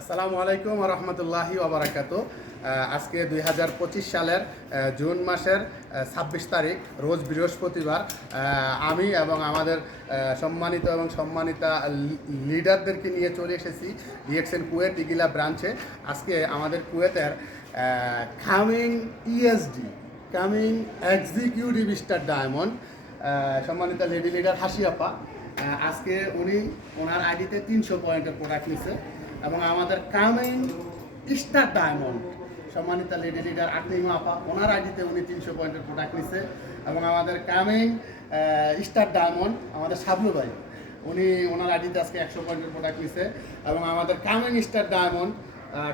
আসসালামু আলাইকুম রহমতুল্লাহি ওবরাকাত। আজকে দুই হাজার পঁচিশ সালের জুন মাসের ছাব্বিশ তারিখ, রোজ বৃহস্পতিবার। আমি এবং আমাদের সম্মানিত এবং সম্মানিতা লিডারদেরকে নিয়ে চলে এসেছি ডিএক্সএন কুয়েত ইগিলা ব্রাঞ্চে। আজকে আমাদের কুয়েতের coming ESD coming executive star diamond সম্মানিত লেডি লিডার হাসিয়াপা আজকে উনি, ওনার আইডিতে তিনশো পয়েন্টের প্রোডাক্ট নিছে। এবং আমাদের কামিং স্টার ডায়মন্ড। সম্মানিত লেডি লিডার আকলিমা আপা, ওনার আইডিতে উনি তিনশো পয়েন্টের প্রোডাক্ট নিছে। এবং আমাদের কামিং স্টার ডায়মন্ড, আমাদের সাবলু ভাই, উনি ওনার আইডিতে আজকে একশো পয়েন্টের প্রোডাক্ট নিছে। এবং আমাদের coming star diamond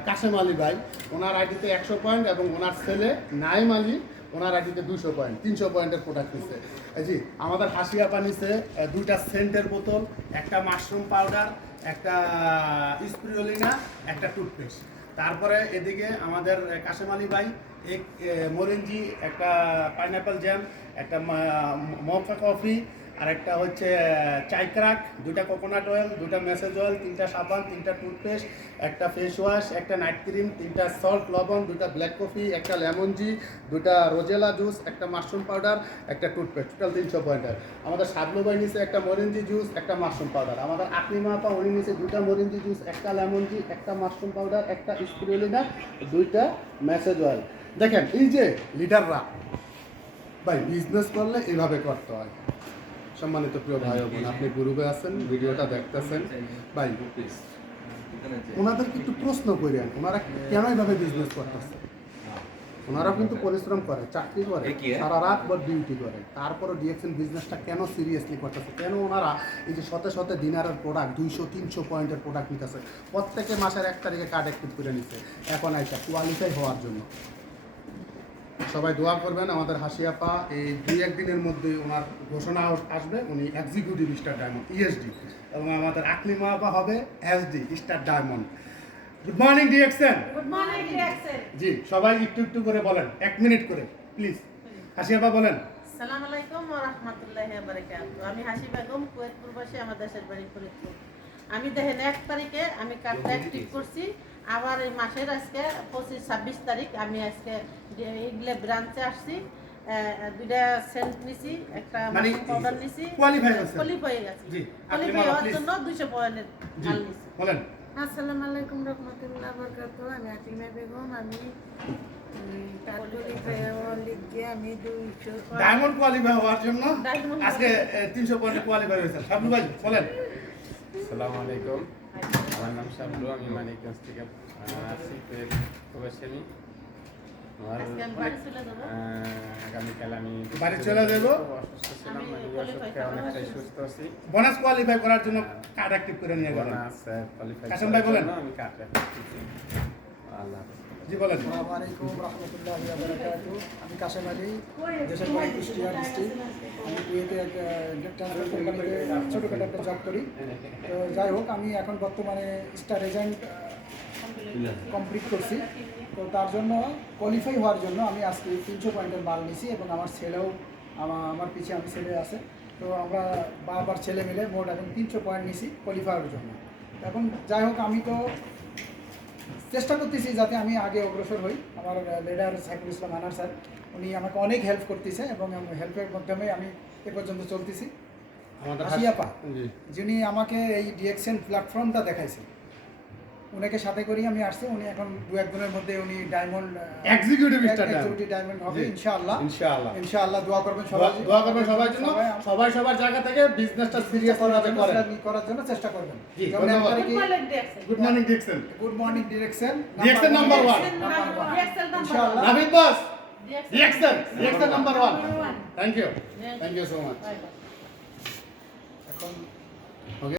Kashem Ali ভাই, ওনার আইডিতে একশো পয়েন্ট এবং ওনার ছেলে নাইম আলী ওনার আইডিতে দুশো পয়েন্ট তিনশো পয়েন্টের প্রোডাক্ট নিচ্ছে জি আমাদের হাসিয়া পানিছে দুইটা সেন্টের বোতল, একটা মাশরুম পাউডার একটা স্প্রিওলিনা একটা টুথপেস্ট তারপরে এদিকে আমাদের কাশেম আলী ভাই, এক মোরেঞ্জি একটা পাইনাপেল জ্যাম একটা মফা কফি আর একটা হচ্ছে চাই ক্রাক দুইটা কোকোনাট অয়েল দুটা মেসেজ অয়েল তিনটা সাবান, তিনটা টুথপেস্ট একটা ফেস ওয়াশ একটা নাইট ক্রিম তিনটা সল্ট লবণ দুটা ব্ল্যাক কফি একটা লেমন জি দুটা রোজেলা জুস একটা মাশরুম পাউডার একটা টুথপেস্ট টোটাল তিনশো পয়েন্টার আমাদের সাবলু ভাই নিচে একটা মরিঞ্জি জুস একটা মাশরুম পাউডার আমাদের আকলিমা আপা, উনি নিচে দুটা মরিঞ্জি জুস একটা লেমন জি একটা মাশরুম পাউডার একটা স্প্রিওলিনা দুইটা মেসেজ অয়েল দেখেন, এই যে লিডাররা ভাই বিজনেস করলে এভাবে করতে হয়। সম্মানিত প্রিয় ভাই বোন আপনি গ্রুপে আছেন ভিডিওটা দেখতেছেন। ভাই ওনাদেরকে একটু প্রশ্ন করেন ওনারা কেন এইভাবে বিজনেস করতেছে? ওনারা কিন্তু পরিশ্রম করে চাকরি করে? সারা রাত ভর ডিউটি করে। তারপরে ডিএক্সএন বিজনেসটা কেন সিরিয়াসলি করতেছে? কেন ওনারা এই যে শতে শতে দিনারের প্রোডাক্ট দুইশো তিনশো পয়েন্টের প্রোডাক্ট নিতেছে? প্রত্যেকে মাসের এক তারিখে কার্ড অ্যাক্টিভ করে নিচ্ছে এখন আইসা কোয়ালিফাই হওয়ার জন্য। সবাই দোয়া করবেন আমাদের হাসিয়াপা এই দুই একদিনের মধ্যে ওনার ঘোষণা আসবে উনি এক্সিকিউটিভ স্টার ডায়মন্ড ইএসডি এবং আমাদের আকলিমা আপা হবে SD star diamond good morning DXN good morning director ji সবাই একটু একটু করে বলেন এক মিনিট করে প্লিজ হাসিয়াপা বলেন। সালাম আলাইকুম ওয়া রাহমাতুল্লাহি ওয়া বারাকাতুহু। আমি হাসি বেগম কুয়েত প্রবাসী আমার দেশের বাড়ি ফরিদপুর। আমি দেখেন এক তারিখে আমি কার্ডটা অ্যাক্টিভ করছি। আবার এই মাসের আজকে পঁচিশ ছাব্বিশ তারিখ আমি আজকে ইগলে ব্রাঞ্চে আসছি দুইটা সেন্ট নিছি একটা মানে পাউডার নিছি। কোয়ালিফাই হয়ে গেছি। কোয়ালিফাই হওয়ার জন্য দুইশো পয়েন্টের মাল নিছি। আসসালামু আলাইকুম রহমতুল্লাহ বরকাত আমি আতিমা বেগম। আমি আমি ডায়মন্ড কোয়ালিফাই হওয়ার জন্য আজকে তিনশো পয়েন্ট কোয়ালিফাই হয়েছে। সাবলু ভাই বলেন। আসসালামু আলাইকুম। আমার নাম শাবলু আমি মানিকগঞ্জ থেকে আসছি প্রবাসী আগামীকাল আমি বাড়ি চলে যাব? অসুস্থ ছিলাম। অনেকটাই সুস্থ আছি বোনাস কোয়ালিফাই করার জন্য কার্ড অ্যাক্টিভ করে নিয়ে বোনাস কোয়ালিফাই ভাই বলেন। আমি কাটে আল্লাহ হাফেজ। জি, বলেন। আলাইকুম আমি কাশেম আলী, দেশের একটা জব করি। তো যাই হোক, আমি এখন বর্তমানে স্টার এজেন্ট কমপ্লিট করছি। তো তার জন্য কোয়ালিফাই হওয়ার জন্য আমি আজকে তিনশো পয়েন্টের মাল নিছি এবং আমার ছেলেও আমার আমার পিছিয়ে আমি ছেলে আছে। তো আমরা বারবার ছেলে মিলে মোট এখন তিনশো পয়েন্ট নিছি কোয়ালিফাইয়ের জন্য। এখন যাই হোক, আমি তো চেষ্টা করতেছি যাতে আমি আগে অগ্রসর হই। আমার লিডার সাইফুল ইসলাম আনার স্যার উনি আমাকে অনেক হেল্প করতেছে এবং হেল্পের মাধ্যমে আমি এ পর্যন্ত চলতেছি। আমাদের হাসিয়াপা। যিনি আমাকে এই ডিএক্সএন প্ল্যাটফর্মটা দেখাইছে ওনাকে সাথে করেই আমি আসছি। উনি এখন দু একদিনের মধ্যে উনি diamond executive star executive diamond হবে। ইনশাআল্লাহ। ইনশাআল্লাহ। ইনশাআল্লাহ দোয়া করবেন সবাই। দোয়া- করবেন সবার জন্য। সবাই- সবার জায়গা থেকে বিজনেসটা সিরিয়াস ভাবে করেন। করার জন্য চেষ্টা করবেন। Good morning director good morning good morning direction direction number one director number ইনশাআল্লাহ। Navid boss direction direction number one Number one. Thank you thank you so much এখন